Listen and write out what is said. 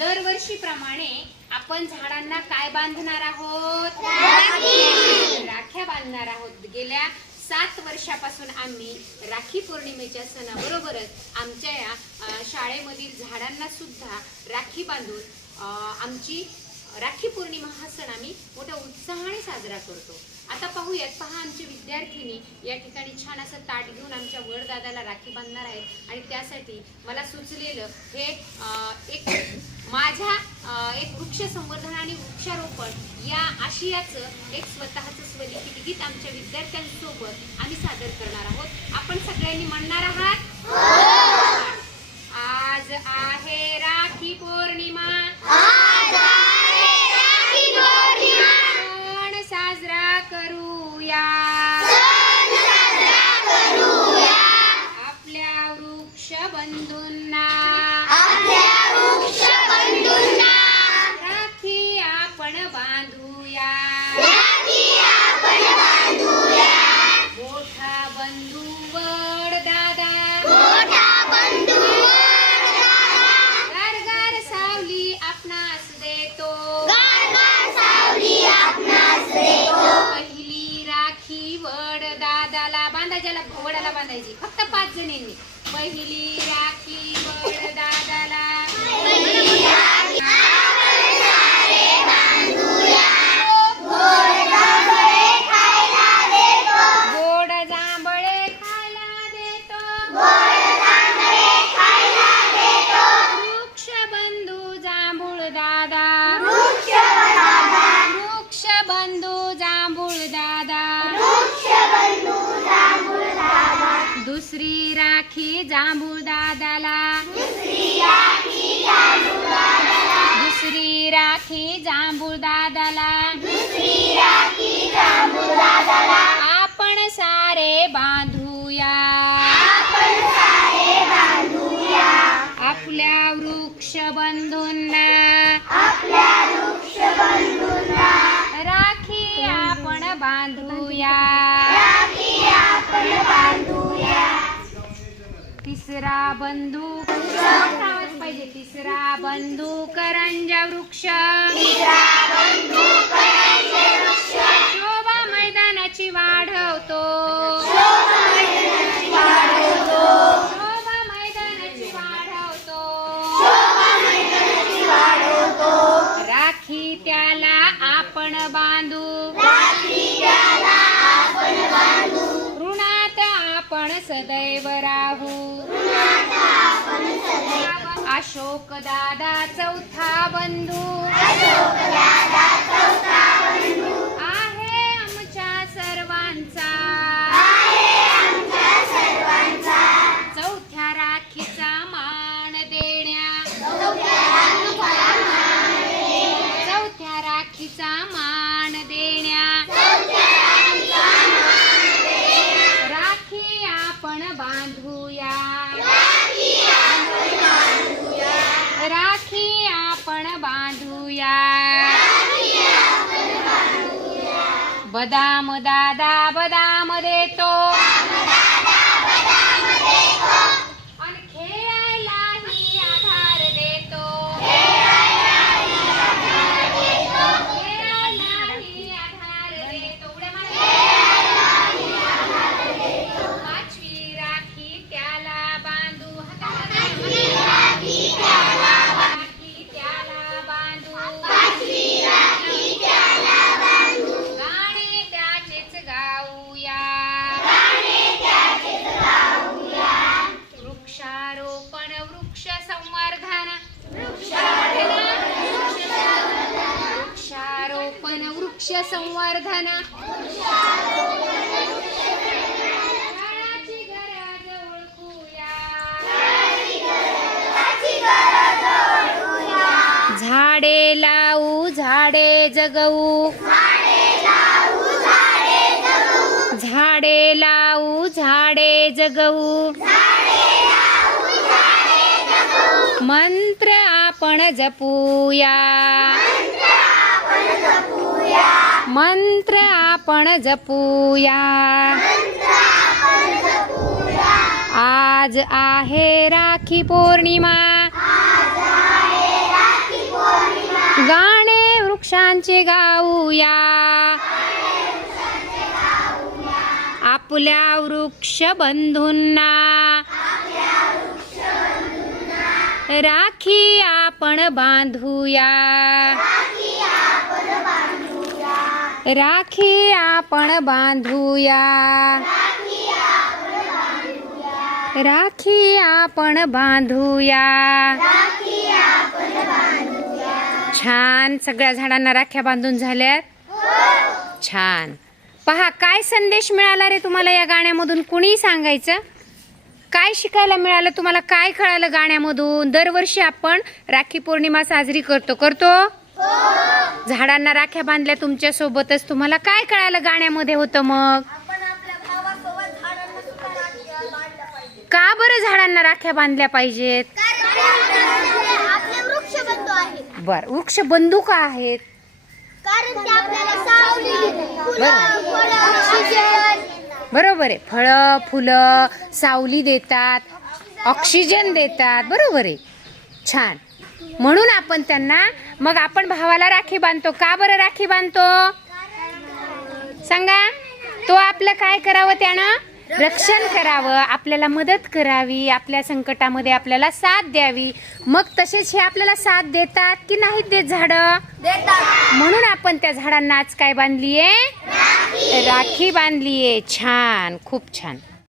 दरवर्षीप्रमाणे आपण झाडांना काय बांधणार आहोत? राख्या बांधणार आहोत. गेल्या सात वर्षापासून आम्ही राखी पौर्णिमेच्या सणाबरोबरच आमच्या या शाळेमधील झाडांना सुद्धा राखी बांधून आमची राखी पौर्णिमा हा सण आम्ही मोठ्या उत्साहाने साजरा करतो. आता पाहूयात पहा आमचे विद्यार्थिनी या ठिकाणी छान असं ताट घेऊन आमच्या वडदादाला राखी बांधणार आहेत आणि त्यासाठी मला सुचलेलं हे एक माझ्या एक वृक्ष संवर्धन आणि वृक्षारोपण या आशियाचं एक स्वतःचं स्वलिखित गीत आमच्या विद्यार्थ्यांसोबत आम्ही सादर करणार आहोत. आपण सगळ्यांनी म्हणणार आहात? आज आहे राखी पौर्णिमा. बांधायच्याला भोवड्याला बांधायची. फक्त पाच जणींनी. पहिली राखी दादाला जांभूळदादाला जांभूळ दादाला दुसरी राखी जांभूळ दादाला आपण सारे बांधूया. आपल्या वृक्ष बंधूंना. राखी आपण बांधूया. तिसरा बंधू आवाज पाहिजे. तिसरा बंधू करंजा वृक्ष. शोभा मैदानाची वाढवतो सदैव राहू. अशोक दादा चौथा बंधू. आहे आमच्या सर्वांचा. चौथ्या राखीचा मान देण्या. चौथ्या राखीचा मान बांधूया बदाम दादा बदाम देतो. संवर्धन. झाडे लावू झाडे जगवू. झाडे लावू झाडे जगवू. मंत्र आपण जपूया. मंत्र आपण जपूया. आज आहे राखी पौर्णिमा. गाणे वृक्षांचे गाऊया. आपल्या वृक्ष बंधूंना. राखी आपण बांधूया. राखी आपण बांधूया राखी आपण बांधूया छान सगळ्या झाडांना राख्या बांधून झाल्यात. छान. पहा काय संदेश मिळाला रे तुम्हाला या गाण्यामधून? कुणी सांगायचं? काय शिकायला मिळालं? तुम्हाला काय कळालं गाण्यामधून? दरवर्षी आपण राखी पौर्णिमा साजरी करतो करतो. झाडांना राख्या बांधल्या तुमच्या सोबतच तुम्हाला काय कळालं गाण्यामध्ये होतं मग? का बरं झाडांना राख्या बांधल्या पाहिजेत? बर वृक्ष बंधू का आहेत? बरोबर आहे. फळं फुलं सावली देतात ऑक्सिजन देतात. बरोबर आहे. छान. म्हणून आपण त्यांना मग आपण भावाला राखी बांधतो. का बरं राखी बांधतो? सांगा. तो आपलं काय करावं त्यानं? रक्षण करावं. आपल्याला मदत करावी. आपल्या संकटामध्ये आपल्याला साथ द्यावी. मग तसेच हे आपल्याला साथ देतात की नाहीत देत झाडं? म्हणून आपण त्या झाडांना आज काय बांधलीये? राखी बांधलीये. छान. खूप छान.